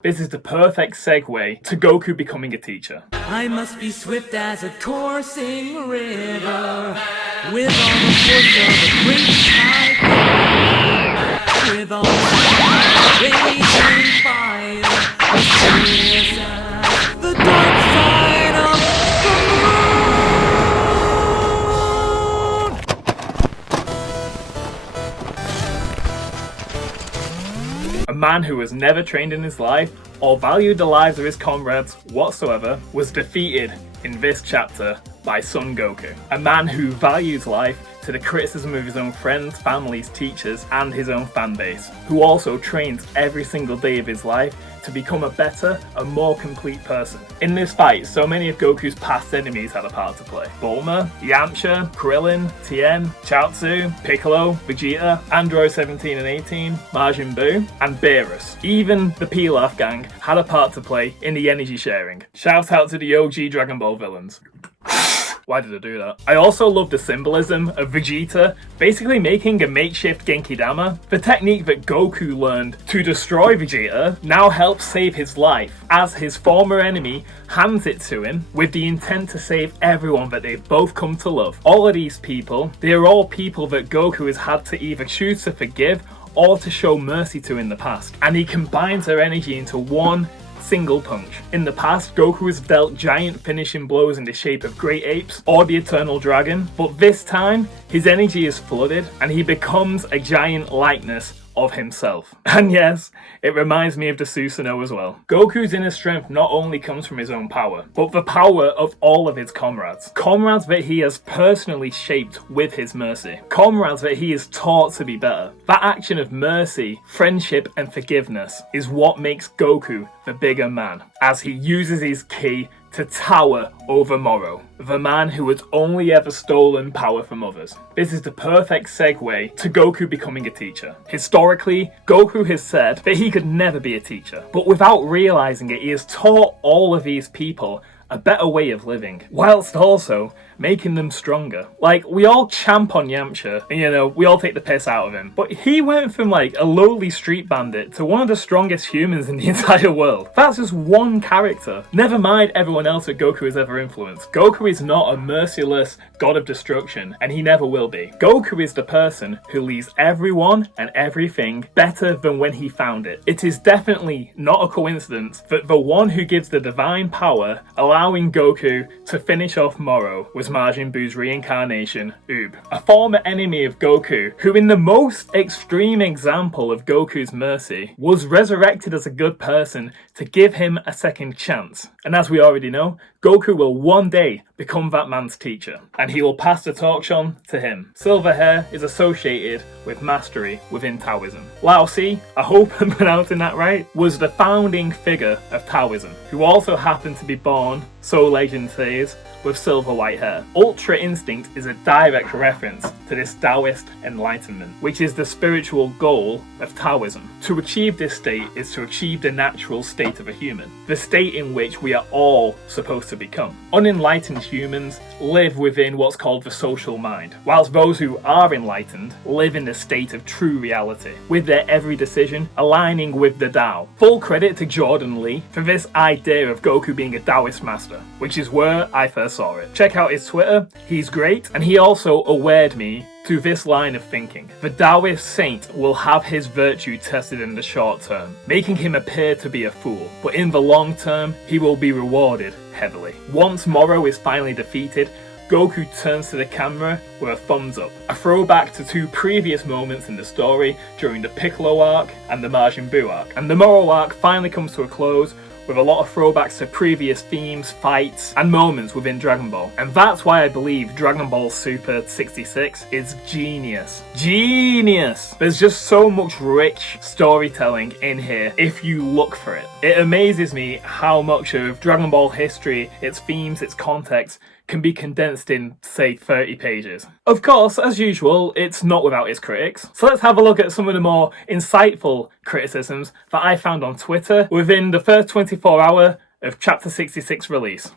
This is the perfect segue to Goku becoming a teacher. I must be swift as a coursing river, with all the force of a great tide, with all the raging fire, mysterious as the dark side of the moon. A man who was never trained in his life or valued the lives of his comrades whatsoever was defeated in this chapter by Son Goku. A man who values life to the criticism of his own friends, families, teachers, and his own fan base, who also trains every single day of his life to become a better and more complete person. In this fight, so many of Goku's past enemies had a part to play. Bulma, Yamcha, Krillin, Tien, Chaozu, Piccolo, Vegeta, Android 17 and 18, Majin Buu, and Beerus. Even the Pilaf gang had a part to play in the energy sharing. Shout out to the OG Dragon Ball villains. Why did I do that? I also love the symbolism of Vegeta basically making a makeshift Genkidama. The technique that Goku learned to destroy Vegeta now helps save his life, as his former enemy hands it to him with the intent to save everyone that they've both come to love. All of these people, they are all people that Goku has had to either choose to forgive or to show mercy to in the past, and he combines their energy into one single punch. In the past, Goku was dealt giant finishing blows in the shape of great apes or the eternal dragon, but this time his energy is flooded and he becomes a giant likeness of himself. And yes, it reminds me of the Susanoo as well. Goku's inner strength not only comes from his own power, but the power of all of his comrades. Comrades that he has personally shaped with his mercy. Comrades that he is taught to be better. That action of mercy, friendship, and forgiveness is what makes Goku the bigger man, as he uses his ki to tower over Moro, the man who has only ever stolen power from others. This is the perfect segue to Goku becoming a teacher. Historically, Goku has said that he could never be a teacher, but without realizing it, he has taught all of these people a better way of living, whilst also making them stronger. Like, we all champ on Yamcha, and we all take the piss out of him, but he went from like a lowly street bandit to one of the strongest humans in the entire world. That's just one character. Never mind everyone else that Goku has ever influenced. Goku is not a merciless god of destruction, and he never will be. Goku is the person who leaves everyone and everything better than when he found it. It is definitely not a coincidence that the one who gives the divine power, allowing Goku to finish off Moro, was Majin Buu's reincarnation, Oob, a former enemy of Goku, who in the most extreme example of Goku's mercy, was resurrected as a good person to give him a second chance. And as we already know, Goku will one day become that man's teacher, and he will pass the torch on to him. Silver hair is associated with mastery within Taoism. Lao Tzu, I hope I'm pronouncing that right, was the founding figure of Taoism, who also happened to be born, so legend says, with silver white hair. Ultra Instinct is a direct reference to this Taoist enlightenment, which is the spiritual goal of Taoism. To achieve this state is to achieve the natural state of a human, the state in which we are all supposed to become. Unenlightened humans live within what's called the social mind, whilst those who are enlightened live in the state of true reality, with their every decision aligning with the Tao. Full credit to Jordan Lee for this idea of Goku being a Taoist master, which is where I first saw it. Check out his Twitter, he's great, and he also awared me to this line of thinking. The Taoist saint will have his virtue tested in the short term, making him appear to be a fool, but in the long term, he will be rewarded heavily. Once Moro is finally defeated, Goku turns to the camera with a thumbs up, a throwback to two previous moments in the story during the Piccolo arc and the Majin Buu arc. And the Moro arc finally comes to a close with a lot of throwbacks to previous themes, fights, and moments within Dragon Ball. And that's why I believe Dragon Ball Super 66 is genius. Genius! There's just so much rich storytelling in here if you look for it. It amazes me how much of Dragon Ball history, its themes, its context, can be condensed in, say, 30 pages. Of course, as usual, it's not without its critics. So let's have a look at some of the more insightful criticisms that I found on Twitter within the first 24 hours of Chapter 66 release.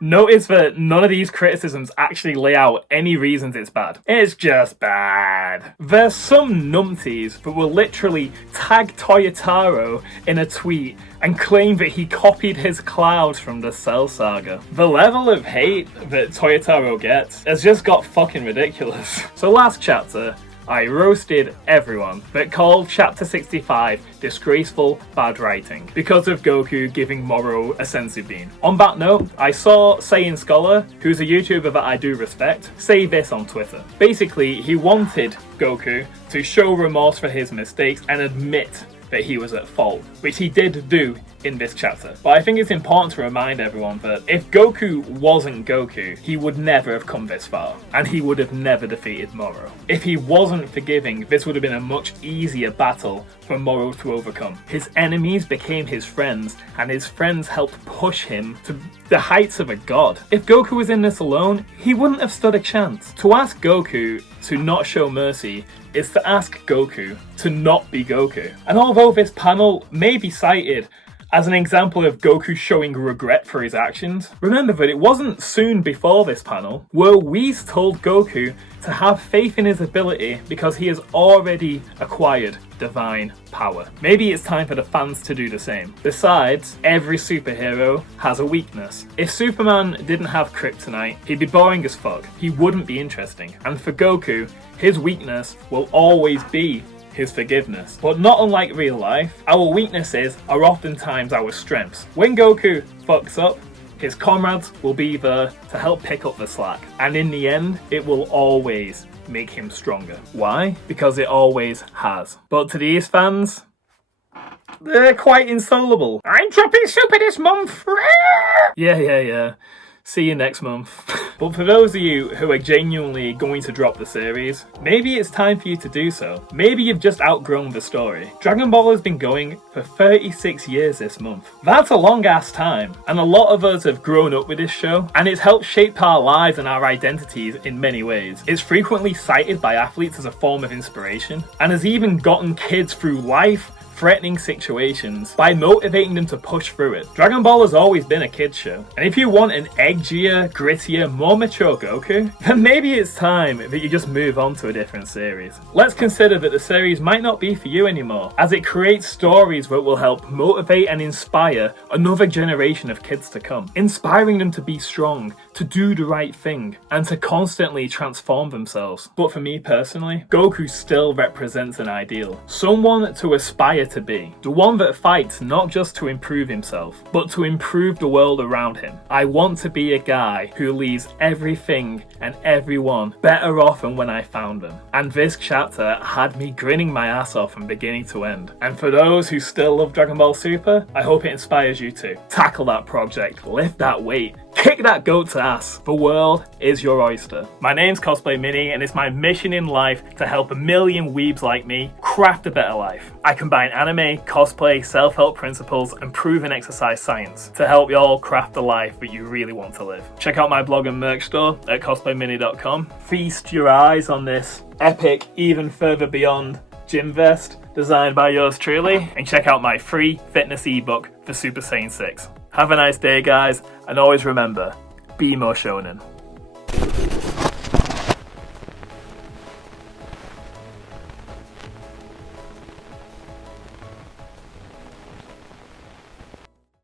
Notice that none of these criticisms actually lay out any reasons it's bad. It's just bad. There's some numpties that will literally tag Toyotaro in a tweet and claim that he copied his clouds from the Cell Saga. The level of hate that Toyotaro gets has just got fucking ridiculous. So last chapter, I roasted everyone that called Chapter 65 disgraceful bad writing because of Goku giving Moro a senzu bean. On that note, I saw Saiyan Scholar, who's a YouTuber that I do respect, say this on Twitter. Basically, he wanted Goku to show remorse for his mistakes and admit that he was at fault, which he did do in this chapter. But I think it's important to remind everyone that if Goku wasn't Goku, he would never have come this far, and he would have never defeated Moro. If he wasn't forgiving, this would have been a much easier battle for Moro to overcome. His enemies became his friends, and his friends helped push him to the heights of a god. If Goku was in this alone, he wouldn't have stood a chance. To ask Goku to not show mercy is to ask Goku to not be Goku. And although this panel may be cited as an example of Goku showing regret for his actions, remember that it wasn't soon before this panel where Whis told Goku to have faith in his ability because he has already acquired divine power. Maybe it's time for the fans to do the same. Besides, every superhero has a weakness. If Superman didn't have kryptonite, he'd be boring as fuck. He wouldn't be interesting. And for Goku, his weakness will always be his forgiveness. But not unlike real life, our weaknesses are oftentimes our strengths. When Goku fucks up, his comrades will be there to help pick up the slack. And in the end, it will always make him stronger. Why? Because it always has. But to these fans, they're quite insoluble. I'm dropping super this month! Yeah. See you next month. But for those of you who are genuinely going to drop the series, maybe it's time for you to do so. Maybe you've just outgrown the story. Dragon Ball has been going for 36 years this month. That's a long ass time, and a lot of us have grown up with this show, and it's helped shape our lives and our identities in many ways. It's frequently cited by athletes as a form of inspiration, and has even gotten kids through life threatening situations by motivating them to push through it. Dragon Ball has always been a kid's show, and if you want an edgier, grittier, more mature Goku, then maybe it's time that you just move on to a different series. Let's consider that the series might not be for you anymore, as it creates stories that will help motivate and inspire another generation of kids to come, inspiring them to be strong, to do the right thing, and to constantly transform themselves. But for me personally, Goku still represents an ideal, someone to aspire to be, the one that fights not just to improve himself, but to improve the world around him. I want to be a guy who leaves everything and everyone better off than when I found them. And this chapter had me grinning my ass off from beginning to end. And for those who still love Dragon Ball Super, I hope it inspires you to tackle that project, lift that weight, kick that goat's ass. The world is your oyster. My name's Cosplay Mini, and it's my mission in life to help a million weebs like me craft a better life. I combine anime, cosplay, self-help principles, and proven exercise science to help y'all craft the life that you really want to live. Check out my blog and merch store at cosplaymini.com. Feast your eyes on this epic, even further beyond gym vest designed by yours truly, and check out my free fitness ebook for Super Saiyan 6. Have a nice day, guys, and always remember, be more shonen.